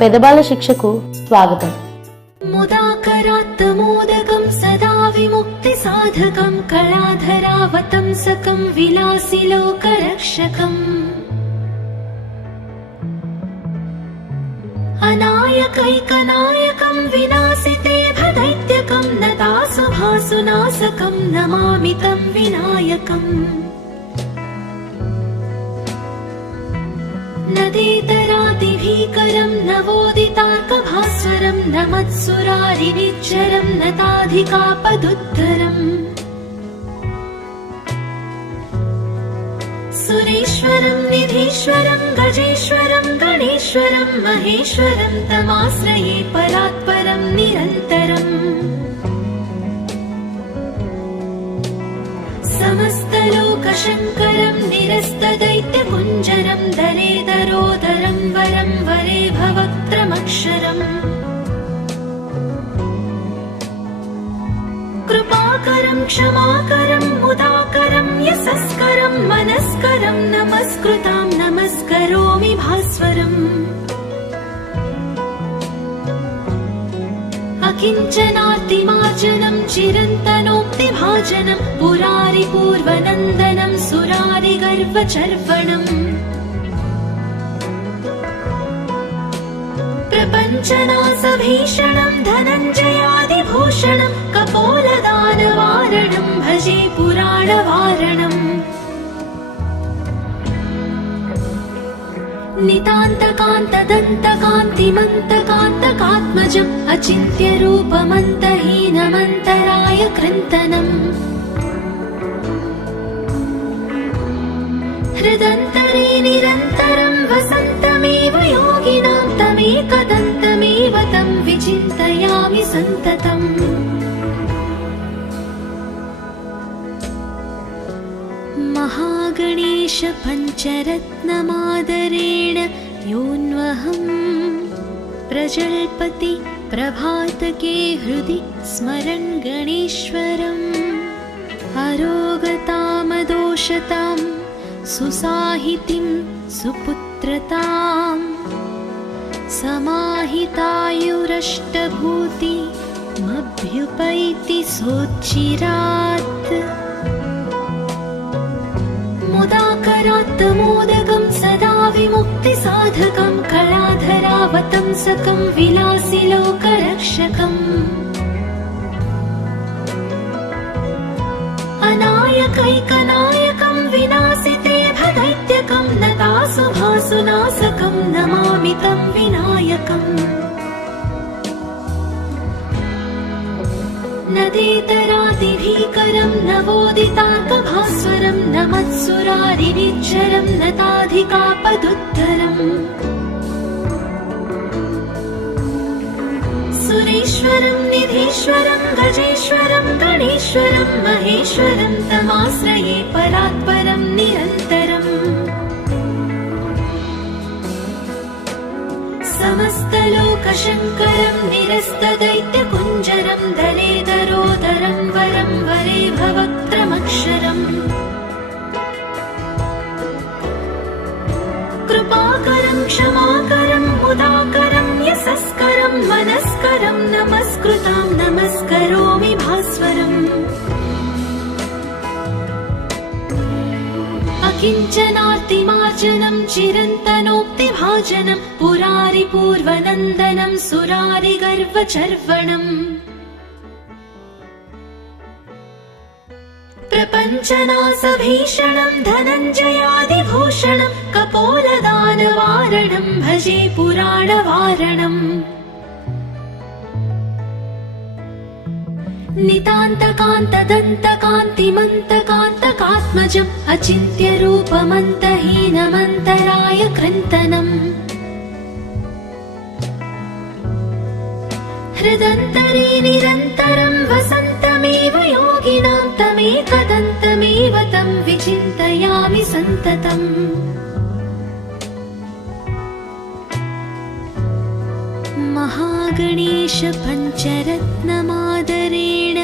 పెదబాల శిక్షకు స్వాగతం. ముదాకరాత్తమోదకం సదా విముక్తి సాధకం కళాధరావతంసకం విలాసి లోకరక్షకం అనాయకైకనాయకం వినాశితే భదైత్యకం నతాసుభాసునాశకం నమామి తం వినాయకం నదేతరాదిభీకరం నవోదితార్కభాస్వరం నమత్సురారినిచ్చరం నతాధికాపదుద్ధరం సురేశ్వరం నిధీశ్వరం గజేశ్వరం గణేశ్వరం మహేశ్వరం తమాశ్రయే పరాత్పరం నిరంతరం సమస్తలోకశంకరం నిరస్తదైత్యపుంజరం దరేదరోదరం వరం వరే భవక్త్రమక్షరం కృపాకరం క్షమాకరం ముదాకరం యశస్కరం మనస్కరం నమస్కృతాం నమస్కరోమి భాస్వరం అకించనార్తిమార్జనం చిరంతనోక్తిభాజనం పురారి పూర్వనందనం సురారి గర్వచర్వణం ప్రపంచనాశభీషణం ధనంజయాదిభూషణం కపోలదానవారణం భజే పురాణవారణం నితాంతకాంతదంతకాంతిమంతకాంతకాత్మజం అచింత్యరూపమంతహీనమంతరాయ కృంతనం హృదంతరే నిరంతరం వసంతమేవ యోగినాం తమేకదంతమేవ తం విచింతయామి సంతతం महागणेश पञ्चरत्नमादरेण योऽन्वहं प्रजल्पति प्रभातके हृदि स्मरन् गणेश्वरम् अरोगतामदोषतां सुसाहितिं सुपुत्रतां समाहितायुरष्टभूति मभ्युपैति सोच्चिरात् मुदाकरात्तमोदकं सदा विमुक्ति साधकं कलाधरावतंसकं विलासी लोकरक्षकम् अनायकैकनायकं विनाशिते भदैत्यकं नतासुभासुनाशकं नमामि तं विनायकम् नदेतरादिभीकरं नवोदितार्कभास्वरं नमत्सुरारिनिच्चरं नताधिकापदुद्धरम् सुरेश्वरं निधीश्वरं गजेश्वरं गणेश्वरं महेश्वरं तमाश्रये परात्परं निरन्तरम् समस्तलोकशङ्करं निरस्तदैत्यकुञ्जरं दलेदरोदरं वरं वरे भवक्त्रमक्षरम् कृपाकरं क्षमाकरं मुदाकरं यशस्करं मनस्करं नमस्कृतां नमस्करोमि भास्वरम् अकिञ्चनार्तिमार्जनं चिरन्तनोक्तिभाजनं पुरारि पूर्वनन्दनं सुरारि गर्वचर्वणम् प्रपञ्चनाशभीषणं धनञ्जयादिभूषणं कपोलदानवारणं भजे पुराणवारणम् नितान्तकान्तदन्तकान्तिमन्तकान्तकात्मजम् अचिन्त्यरूपमन्तहीनमन्तराय कृन्तनम् हृदन्तरे निरन्तरं वसन्तमेव योगिनां तमेकदन्तमेव तं विचिन्तयामि सन्ततम् महागणेश पञ्चरत्नमादरेण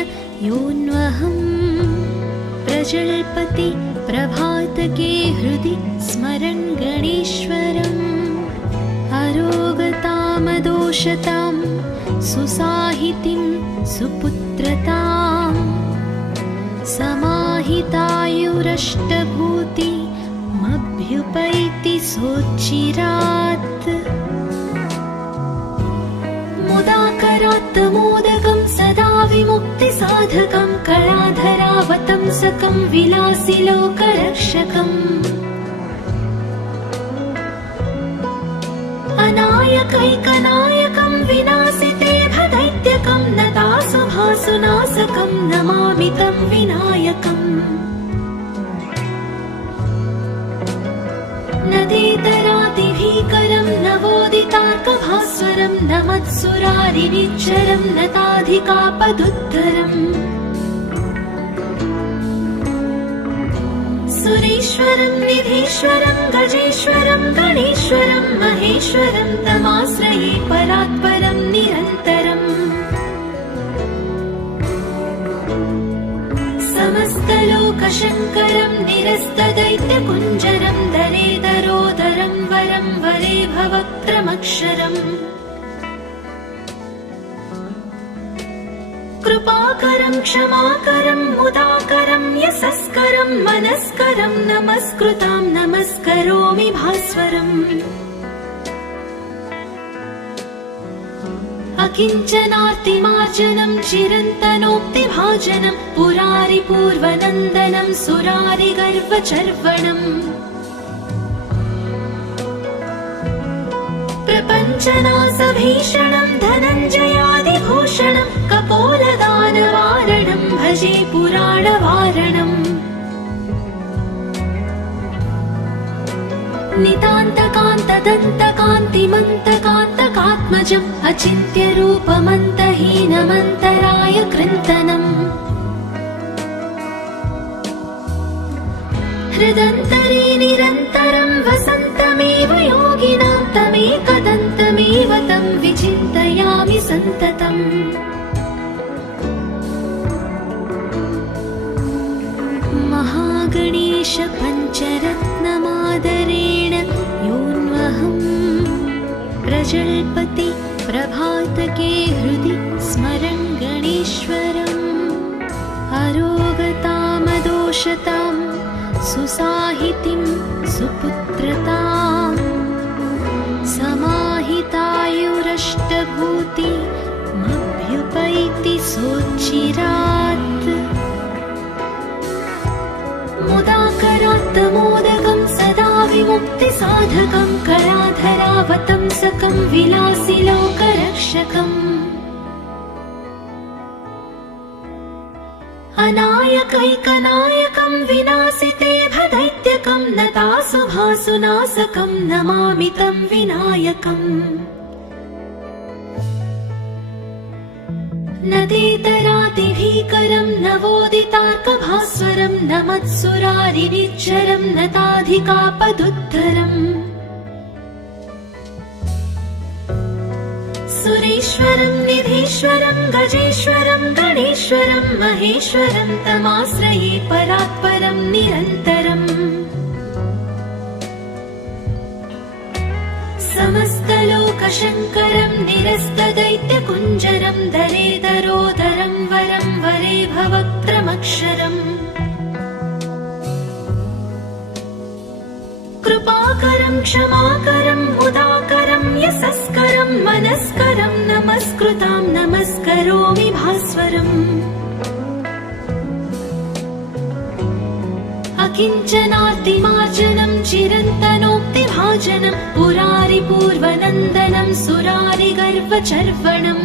योऽन्वहं प्रजल्पति प्रभातके हृदि स्मरन् गणेश्वरम् अरोगताम महागणेशपञ्चरत्नमादोषतां सुसाहितिं सुपुत्रताम् समाहितायुरष्टभूतिमभ्युपैति सोच्चिरात् मुदाकरात्तमोदकं सदा विमुक्तिसाधकं कलाधरावतंसकं विलासिलोकरक्षकम् अनायकैकनायकं विनाशिते भदैत्यकं नतासुभासुनाशकं नमामि तं विनायकम् नदेतरातिभीकरं नवोदितार्कभास्वरं नमत्सुरारिनिच्चरं नताधिकापदुद्धरम् सुरेश्वरं निधीश्वरं गजेश्वरं गणेश्वरं महेश्वरं तमाश्रये परात्परं निरन्तरम् समस्तलोकशङ्करं निरस्तदैत्यकुञ्जरं दरेदरोदरं वरं वरे भवक्त्रमक्षरम् कृपाकरं क्षमाकरं मुदाकरं यशस्करं मनस्करं नमस्कृतां नमस्करोमि भास्वरम् अकिञ्चनार्तिमार्जनं चिरन्तनोक्तिभाजनं पुरारिपूर्वनन्दनं सुरारिगर्वचर्वणम् प्रपञ्चनाशभीषणं धनञ्जयादिभूषणं कपोलदानवारणं भजे पुराणवारणम् नितान्तकान्तदन्तकान्तिमन्तकान्तकात्मजम् अचिन्त्यरूपमन्तहीनमन्तराय कृन्तनम् हृदन्तरे निरन्तरं वसन्तमेव योगिनां तमेकदन्तमेव तं विचिन्तयामि सन्ततम् महागणेशपञ्चरत्नमादरेण योऽन्वहम् प्रजल्पति प्रभातके हृदि स्मरन् गणेश्वरम् अरोगतामदोषतां सुसाहितिं सुपुत्रताम् समाहितायुरष्टभूतिमभ्युपैति सोच्चिरात् मुदाकरात्तमोदकं सदा विमुक्तिसाधकं कलाधरावतंसकं विलासिलोकरक्षकम् अनायकैकनायकं विनाशिते भदैत्यकं नतासुभासुनाशकं नमामि तं विनायकम् नदेतरातिभीकरं नवोदितार्कभास्वरं नमत्सुरारिनिच्चरं नताधिकापदुद्धरम् सुरेश्वरं निधीश्वरं गजेश्वरं गणेश्वरं महेश्वरं तमाश्रये परात्परं निरन्तरम् समस्तलोकशङ्करं निरस्तदैत्यकुञ्जरं दरेदरोदरं वरं वरे भवक्त्रमक्षरम् कृपाकरं क्षमाकरं मुदाकरं यशस्करं मनस्करं नमस्कृतां नमस्करोमि भास्वरम् अकिञ्चनार्तिमार्जनं चिरन्तनोक्तिभाजनं पुरारिपूर्वनन्दनं सुरारिगर्वचर्वणम्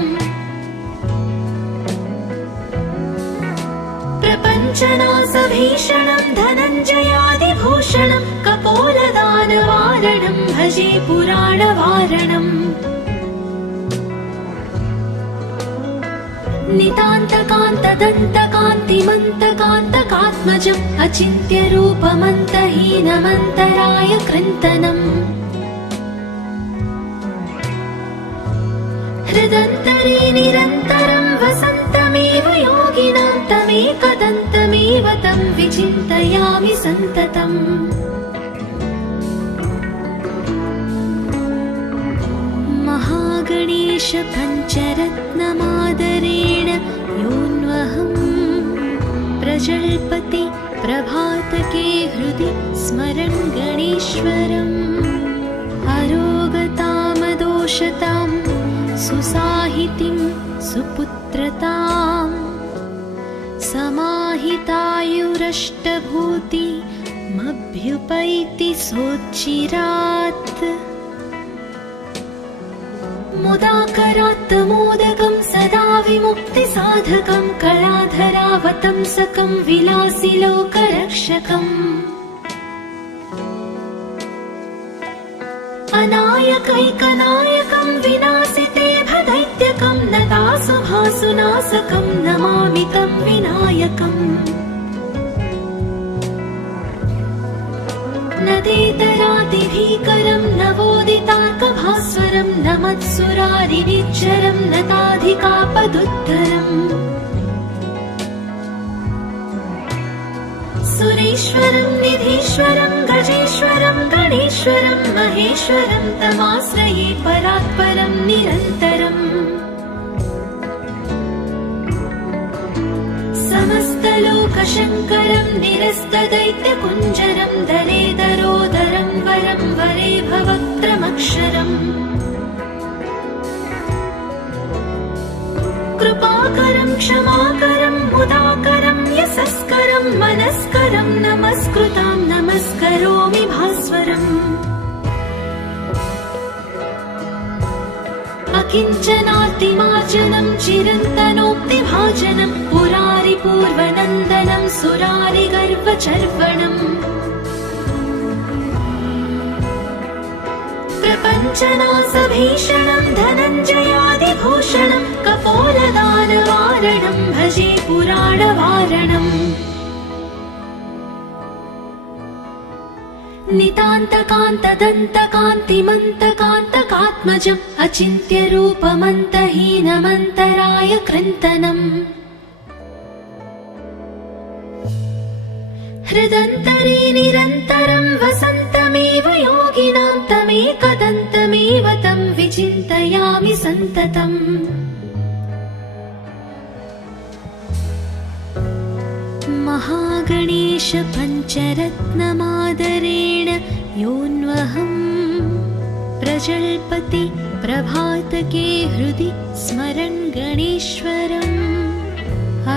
प्रपञ्चनाशभीषणं धनञ्जयादिभूषणं कपोलदानवारणं भजे पुराणवारणम् नितान्तकान्तदन्तकान्तिमन्तकान्तकात्मजम् अचिन्त्यरूपमन्तहीनमन्तराय कृन्तनम् हृदन्तरे निरन्तरं वसन्तमेव योगिनां तमेकदन्तमेव तं विचिन्तयामि सन्ततम् महागणेश पञ्चरत्नमादरेण योऽन्वहम् प्रजल्पति प्रभातके हृदि स्मरन् गणेश्वरम् अरोगतामदोषतां सुसाहितिं सुपुत्रताम् समाहितायुरष्टभूतिमभ्युपैति सोच्चिरात् मुदाकरात् मोदकं सदा विमुक्तिसाधकं कलाधरावतंसकं विलासिलोकरक्षकम् अनायकैकनायकं विनाशिते भदैत्यकं नतासुभासुनाशकं नमामि तं विनायकम् नदेतरादिभीकरं नवोदितार्कभास्वरं नमत्सुरारिनिच्चरं नताधिकापदुद्धरम् सुरेश्वरं निधीश्वरं गजेश्वरं गणेश्वरं महेश्वरं तमाश्रये परात्परं निरन्तरम् समस्तलोकशङ्करं निरस्तदैत्यकुञ्जरं दरेदरोदरं वरं वरे भवक्त्रमक्षरम् कृपाकरं क्षमाकरं मुदाकरं यशस्करं मनस्करं नमस्कृतां नमस्करोमि भास्वरम् अकिञ्चनार्तिमार्जनं चिरन्तनोक्तिभाजनं पुरारिपूर्वनन्दनं सुरारिगर्वचर्वणम् प्रपञ्चनासभीषणं धनञ्जयादिभूषणं कपोलदानवारणं भजे पुराणवारणम् नितान्तकान्तदन्तकान्तिमन्तकान्तकात्मजम् अचिन्त्यरूपमन्तहीनमन्तराय कृन्तनम् हृदन्तरे निरन्तरं वसन्तमेव योगिनां तमेकदन्तमेव तं विचिन्तयामि सन्ततम् महागणेश पञ्चरत्नमादरेण योऽन्वहम् प्रजल्पति प्रभातके हृदि स्मरन् गणेश्वरम्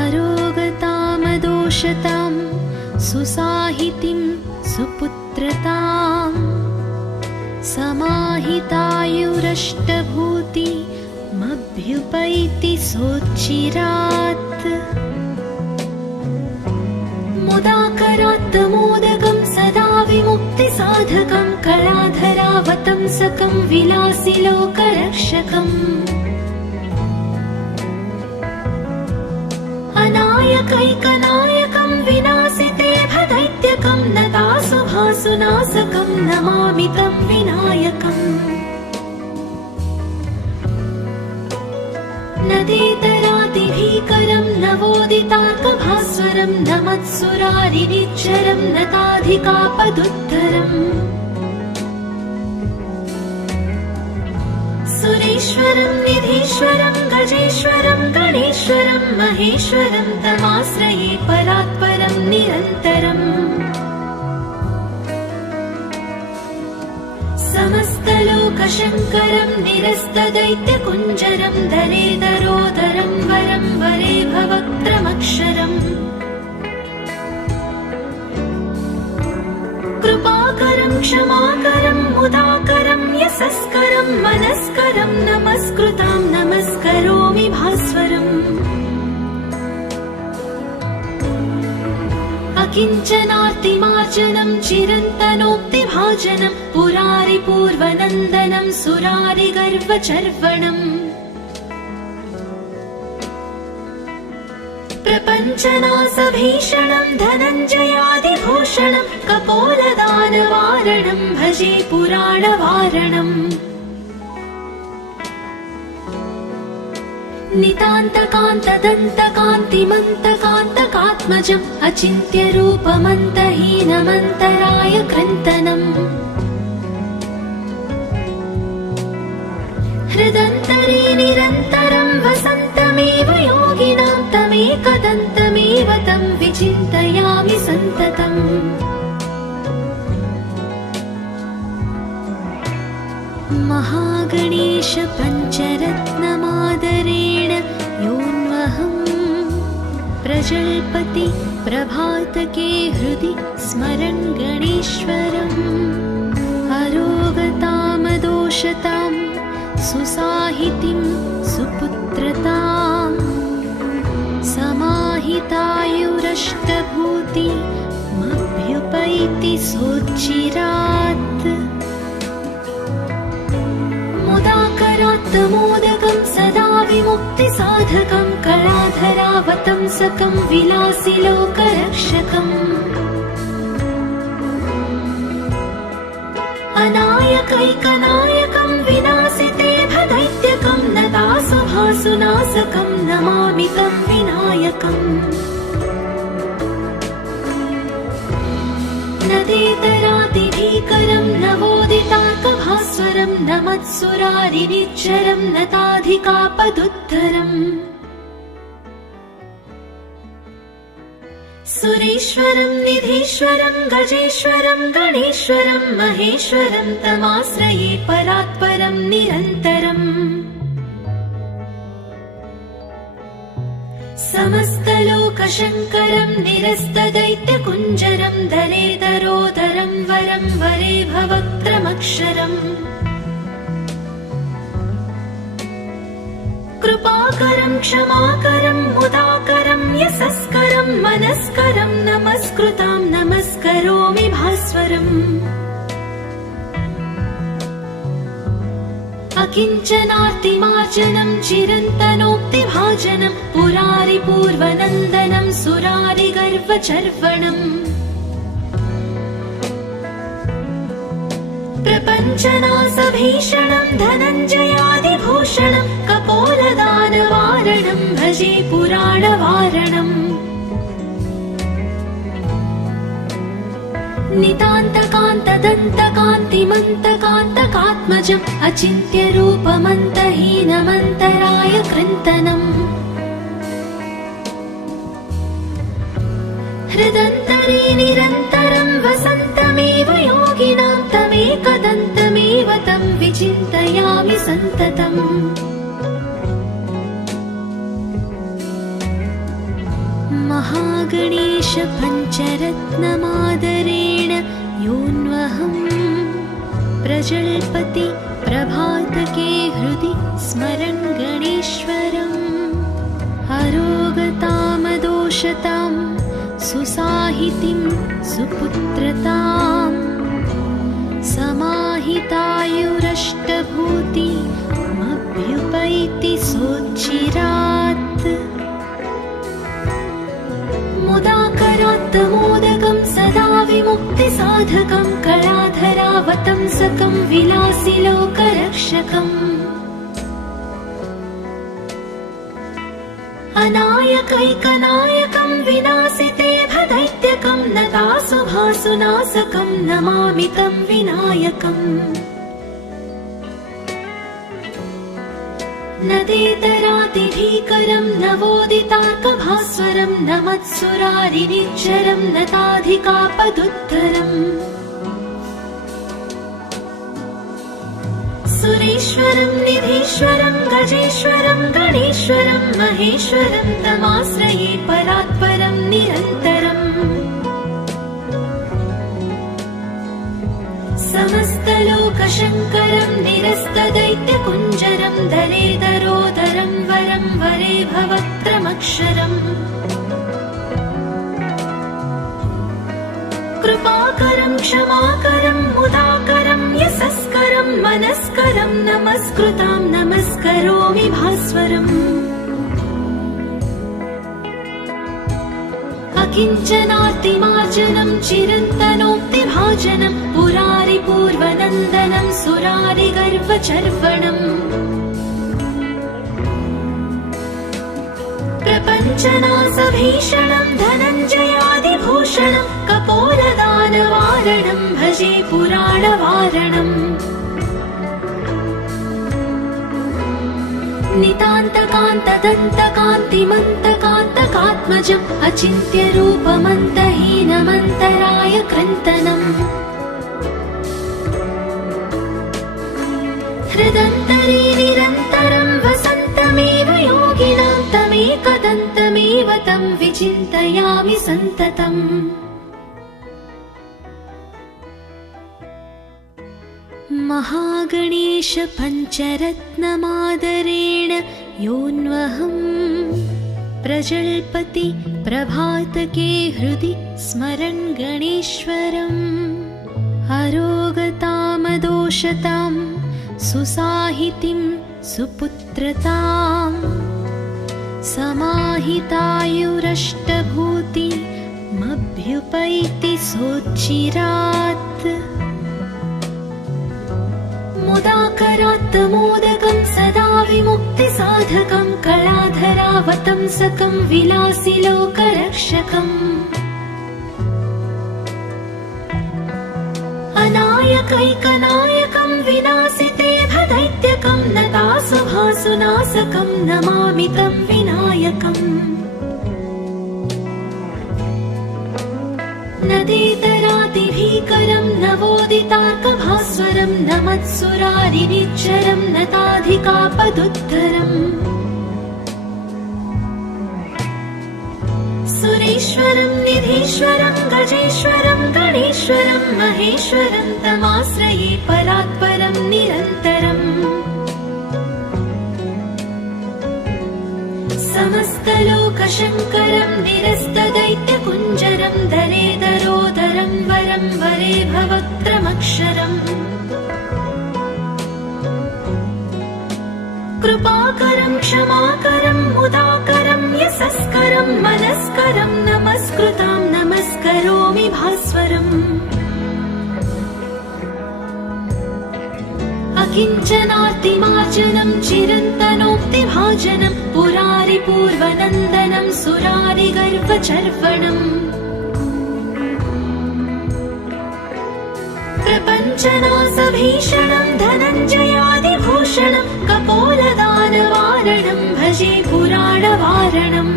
अरोगतामदोषतां सुसाहितिं सुपुत्रताम् समाहितायुरष्टभूतिमभ्युपैति सोच्चिरात् मुदाकरात् मोदकं सदा विमुक्तिसाधकं कलाधरावतंसकं विलासिलोकरक्षकम् अनायकैकनायकं विनाशिते भदैत्यकं नतासुभासुनाशकं नमामि तं विनायकम् नदेतरादिभीकरं नवोदितार्कभास्वरं नमत्सुरारिनिच्चरं नताधिकापदुद्धरम् सुरेश्वरं निधीश्वरं गजेश्वरं गणेश्वरं महेश्वरं तमाश्रये परात्परं निरन्तरम् समस्तलोकशङ्करं निरस्तदैत्यकुञ्जरं दरेदरोदरं वरं वरे भवक्त्रमक्षरम् कृपाकरं क्षमाकरं मुदाकरं यशस्करं मनस्करं नमस्कृतां नमस्करोमि भास्वरम् अकिञ्चनार्तिमार्जनं चिरन्तनोक्तिभाजनं पुरारिपूर्वनन्दनं सुरारिगर्वचर्वणम् प्रपञ्चनासभीषणं धनञ्जयादिभूषणं कपोलदानवारणं भजे पुराणवारणम् नितान्तकान्तदन्तकान्तिमन्तकान्तकात्मजम् अचिन्त्यरूपमन्तहीनमन्तराय कृन्तनम् हृदन्तरे निरन्तरं वसन्तमेव योगिनां तमेकदन्तमेव तं विचिन्तयामि सन्ततम्। महागणेश पञ्चरत्नमादरेण योऽन्वहम् प्रजल्पति प्रभातके हृदि स्मरन् गणेश्वरम्। अरोगतामदोषतां सुसाहितिं सुपुत्रताम् समाहितायुरष्टभूतिमभ्युपैति सोच्चिरात्। मुदाकरात्तमोदकं सदा विमुक्तिसाधकं कलाधरावतंसकं विलासिलोकरक्षकम्। अनायकैकनायकं विनाशिते भदैत्यकं नतासुभासुनाशकं नमामि तं विनायकम्। नदेतरातिभीकरं नवोदितार्कभास्वरं नमत्सुरारिनिच्चरं नताधिकापदुद्धरम्। सुरेश्वरं निधीश्वरं गजेश्वरं गणेश्वरं महेश्वरं तमाश्रये परात्परं निरन्तरम्। समस्तलोकशङ्करं निरस्तदैत्यकुञ्जरं दलेदरोदरं वरं वरे भवक्त्रमक्षरम्। कृपाकरं क्षमाकरं मुदाकरं यशस्करं मनस्करं नमस्कृतां नमस्करोमि भास्वरम्। अकिञ्चनार्तिमार्जनं चिरन्तनोक्तिभाजनं पुरारिपूर्वनन्दनं सुरारिगर्वचर्वणम्। प्रपञ्चनाशभीषणं धनञ्जयादिभूषणं कपोलदानवारणं भजे पुराणवारणम्। नितान्तकान्तदन्तकान्तिमन्तकान्तकात्मजम् अचिन्त्यरूपमन्तहीनमन्तराय कृन्तनम्। हृदन्तरे निरन्तरं वसन्तमेव योगिनां तमेकदन्तमेव तं विचिन्तयामि सन्ततम्। महागणेश पञ्चरत्नमादरेण योऽन्वहम् प्रजल्पति प्रभातके हृदि स्मरन् गणेश्वरम्। अरोगतामदोषतां सुसाहितिं सुपुत्रताम् समाहितायुरष्टभूतिमभ्युपैति सोच्चिरात्। मुदाकरात्तमोदकं सदा विमुक्तिसाधकं कलाधरावतंसकं विलासिलोकरक्षकम्। अनायकैकनायकं विनाशिते भदैत्यकं नतासुभासुनाशकं नमामि तं विनायकम्। नदेतरातिभीकरं नवोदितार्कभास्वरं नमत्सुरारिनिच्चरं नताधिकापदुद्धरम्। सुरेश्वरं निधीश्वरं गजेश्वरं गणेश्वरं महेश्वरं तमाश्रये परात्परं निरन्तरम्। समस्तलोकशङ्करं निरस्तदैत्यकुञ्जरं दलेदरोदरं वरं वरे भवक्त्रमक्षरम्। कृपाकरं क्षमाकरं मुदाकरं यशस्करं मनस्करं नमस्कृतां नमस्करोमि भास्वरम्। अकिञ्चनार्तिमार्जनं चिरन्तनोक्तिभाजनं पुरारिपूर्वनन्दनं सुरारिगर्वचर्वणम्। प्रपञ्चनाशभीषणं धनञ्जयादिभूषणं कपोलदानवारणं भजे पुराणवारणम्। नितान्तकान्तदन्तकान्तिमन्तकान्तकात्मजम् अचिन्त्यरूपमन्तहीनमन्तराय कृन्तनम् हृदन्तरे निरन्तरं वसन्तमेव योगिनां तमेकदन्तमेव तं विचिन्तयामि सन्ततम् महागणेश पञ्चरत्नमादरेण योऽन्वहम् प्रजल्पति प्रभातके हृदि स्मरन् गणेश्वरम् अरोगतामदोषतां सुसाहितिं सुपुत्रताम् समाहितायुरष्टभूतिमभ्युपैति सोच्चिरात् मुदाकरात् मोदकं सदा विमुक्तिसाधकं कलाधरावतंसकं विलासिलोकरक्षकम् अनायकैकनायकं विनाशिते भदैत्यकं नतासुभासुनाशकं नमामि तं विनायकम् नदेतरादिभीकरं नवोदितार्कभास्वरं नमत्सुरारिनिच्चरं नताधिकापदुद्धरम् सुरेश्वरं निधीश्वरं गजेश्वरं गणेश्वरं महेश्वरं तमाश्रये परात्परं निरन्तरम् समस्तलोकशङ्करं निरस्तदैत्यकुञ्जरं दरेदरोदरं वरं वरे भवक्त्रमक्षरम् कृपाकरं क्षमाकरं मुदाकरं यशस्करं मनस्करं नमस्कृतां नमस्करोमि भास्वरम् अकिञ्चनार्तिमार्जनं चिरन्तनोक्तिभाजनं पुरारिपूर्वनन्दनं सुरारिगर्वचर्वणम् प्रपञ्चनाशभीषणं धनञ्जयादिभूषणं कपोलदानवारणं भजे पुराणवारणम्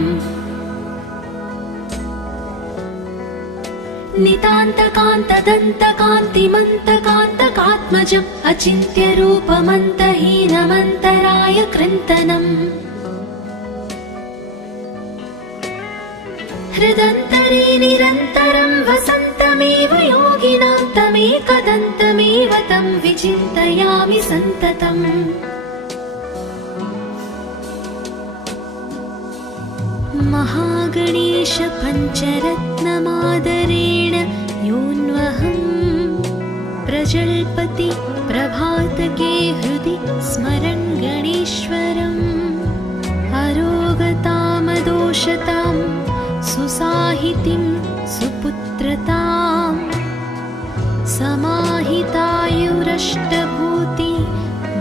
नितान्तकान्तदन्तकान्तिमन्तकान्तकात्मजम् अचिन्त्यरूपमन्तहीनमन्तराय कृन्तनम् हृदन्तरे निरन्तरं वसन्तमेव योगिनां तमेकदन्तमेव तं विचिन्तयामि सन्ततम् महागणेश पञ्चरत्नमादरेण योऽन्वहम् प्रजल्पति प्रभातके हृदि स्मरन् गणेश्वरम् अरोगतामदोषतां सुसाहितिं सुपुत्रताम्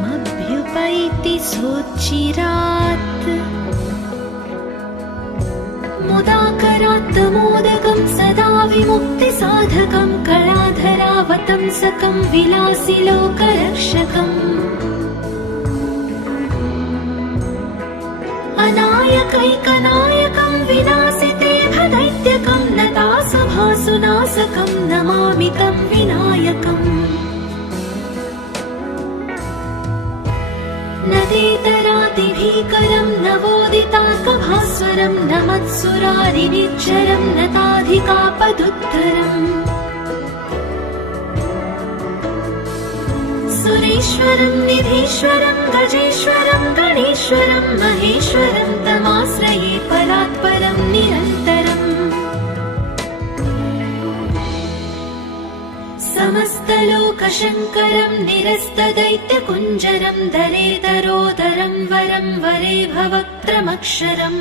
समाहितायुरष्टभूतिमभ्युपैति सोच्चिरात् मुदाकरात् मोदकं सदा विमुक्तिसाधकं कलाधरावतंसकं विलासिलोकरक्षकम् अनायकैकनायकं विनाशिते भदैत्यकं नतासुभासुनाशकं नमामि तं विनायकम् नदेतरादिभीकरं नवोदितार्कभास्वरं नमत्सुरारिनिच्चरं नताधिकापदुद्धरम् सुरेश्वरं निधीश्वरं गजेश्वरं गणेश्वरं महेश्वरं तमाश्रये परात्परं निरन्तरम् समस्तलोकशङ्करं निरस्तदैत्यकुञ्जरं दरेदरोदरं वरं वरे भवक्त्रमक्षरम्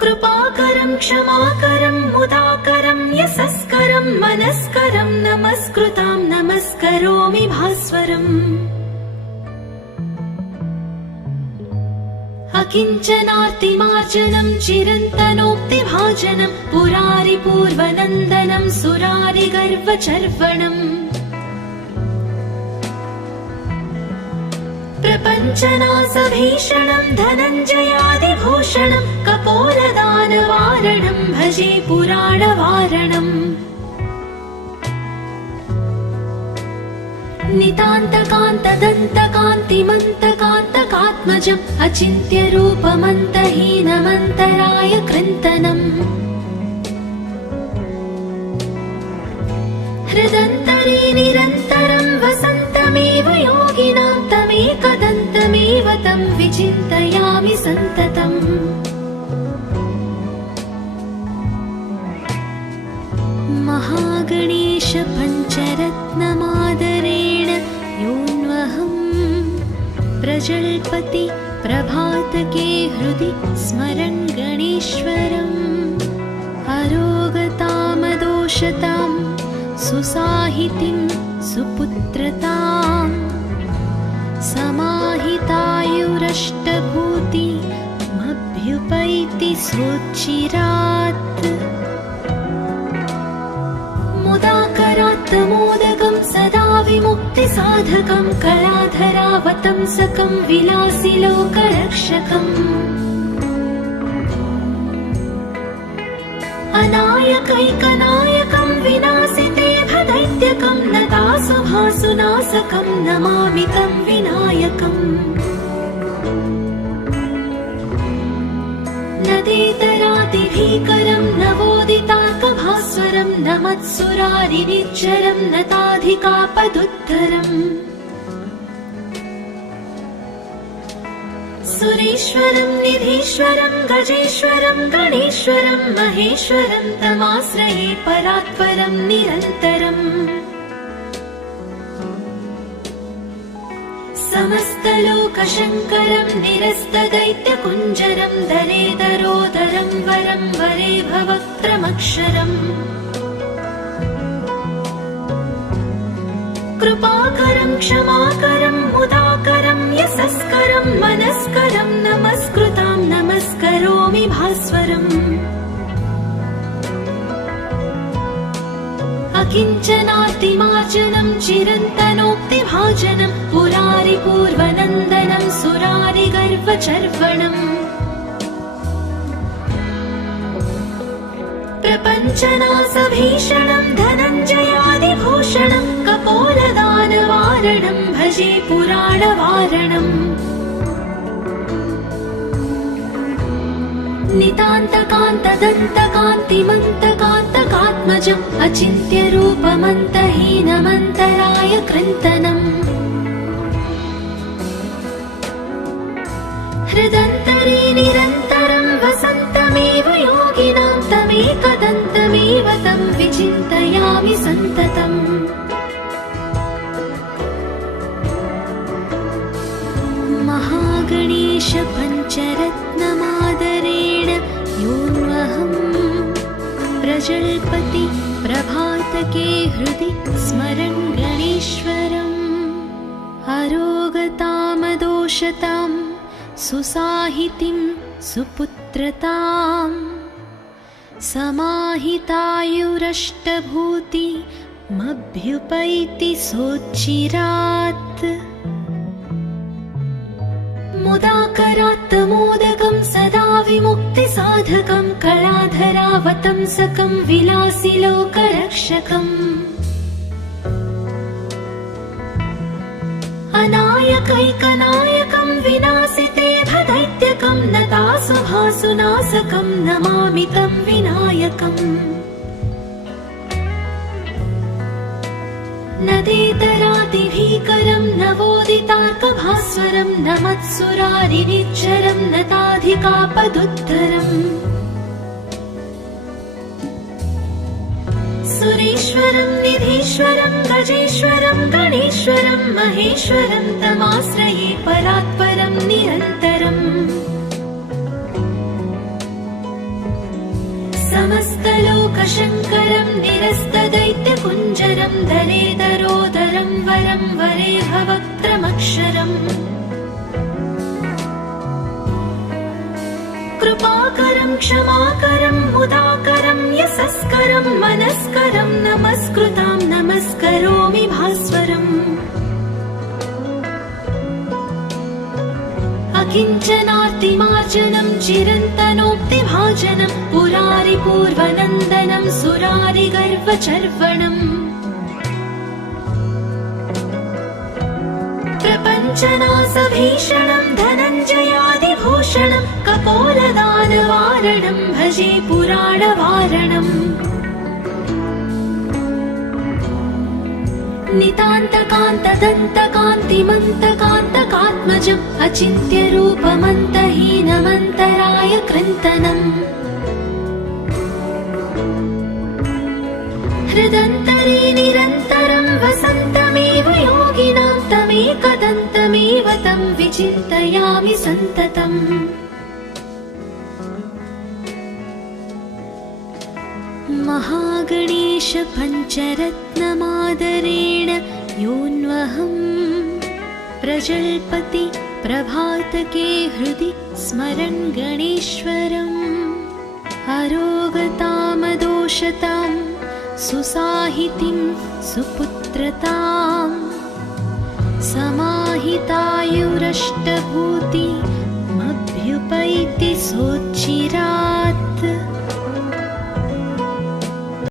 कृपाकरं क्षमाकरं मुदाकरं यशस्करं मनस्करं नमस्कृतां नमस्करोमि भास्वरम् अकिञ्चनार्तिमार्जनं चिरन्तनोक्तिभाजनं पुरारिपूर्वनन्दनं सुरारिगर्वचर्वणम् प्रपञ्चनासभीषणं धनञ्जयादिभूषणं कपोलदानवारणं भजे पुराणवारणम् नितान्तकान्तदन्तकान्तिमन्तकान्तकात्मजम् अचिन्त्यरूपमन्तहीनमन्तराय कृन्तनम् हृदन्तरे निरन्तरं वसन्तमेव योगिनां तमेकदन्तमेव तं विचिन्तयामि सन्ततम् महागणेश पञ्चरत्नमादरेण योऽन्वहं प्रजल्पति प्रभातके हृदि स्मरन् गणेश्वरम् अरोगतामदोषतां सुसाहितिं सुपुत्रतां समाहितायुरष्टभूतिमभ्युपैति सोच्चिरात् मुदाकरात् मोदकं सदा विमुक्तिसाधकं कलाधरावतंसकं विलासिलोकरक्षकम् अनायकैकनायकं विनाशिते भदैत्यकं नतासुभासुनाशकं नमामि तं विनायकम् नदेतरातिभीकरं नवोदितार्कभास्वरं नमत्सुरारिनिच्चरं नताधिकापदुद्धरम् सुरेश्वरं निधीश्वरं गजेश्वरं गणेश्वरं महेश्वरं तमाश्रये परात्परं निरन्तरम् समस्तलोकशङ्करं निरस्तदैत्यकुञ्जरं दरेदरोदरं वरं वरे भवक्त्रमक्षरम् कृपाकरं क्षमाकरं मुदाकरं यशस्करं मनस्करं नमस्कृतां नमस्करोमि भास्वरम् अकिञ्चनातिमार्जनं चिरन्तनोक्तिभाजनं पुरारिपूर्वनन्दनं सुरारिगर्वचर्वणम् प्रपञ्चनासभीषणं धनञ्जयादिभूषणं कपोलदानवारणं भजे पुराणवारणम् नितान्तकान्तदन्तकान्तिमन्तकान्तकात्मजम् अचिन्त्यरूपमन्तहीनमन्तराय कृन्तनम् हृदन्तरे निरन्तरं वसन्तमेव योगिनां तमेकदन्तमेव तं विचिन्तयामि सन्ततम् महागणेश पञ्चरत्नमादरेण योऽन्वहं प्रजल्पति प्रभातके हृदि स्मरन् गणेश्वरम् अरोगतामदोषतां सुसाहितिं सुपुत्रतां समाहितायुरष्टभूतिमभ्युपैति सोच्चिरात् मुदाकरात् मोदकं सदा विमुक्तिसाधकं कलाधरावतंसकं विलासिलोकरक्षकम् अनायकैकनायकं विनाशिते भदैत्यकं नतासुभासुनाशकं नमामि तं विनायकम् नदेतरातिभीकरं नवोदितार्कभास्वरं नमत्सुरारिनिच्चरं नताधिकापदुद्धरम् सुरेश्वरं निधीश्वरं गजेश्वरं गणेश्वरं महेश्वरं तमाश्रये परात्परं निरन्तरम् समस्तलोकशङ्करं निरस्तदैत्यकुञ्जरं दरेदरोदरं वरं वरे भवक्त्रमक्षरम् कृपाकरं क्षमाकरं मुदाकरं यशस्करं मनस्करं नमस्कृतां नमस्करोमि भास्वरम् किञ्चनार्तिमार्जनं चिरन्तनोक्तिभाजनं पुरारिपूर्वनन्दनं सुरारिगर्वचर्वणम् प्रपञ्चनासभीषणं धनञ्जयादिभूषणं कपोलदानवारणं भजे पुराणवारणम् नितान्तकान्तदन्तकान्तिमन्तकान्तकात्मजम् अचिन्त्यरूपमन्तहीनमन्तराय कृन्तनम् हृदन्तरे निरन्तरं वसन्तमेव योगिनां तमेकदन्तमेव तं विचिन्तयामि सन्ततम् महागणेश पञ्चरत्नमादरेण योऽन्वहं प्रजल्पति प्रभातके हृदि स्मरन् गणेश्वरम् अरोगतामदोषतां सुसाहितिं सुपुत्रतां समाहितायुरष्टभूतिमभ्युपैति सोच्चिरा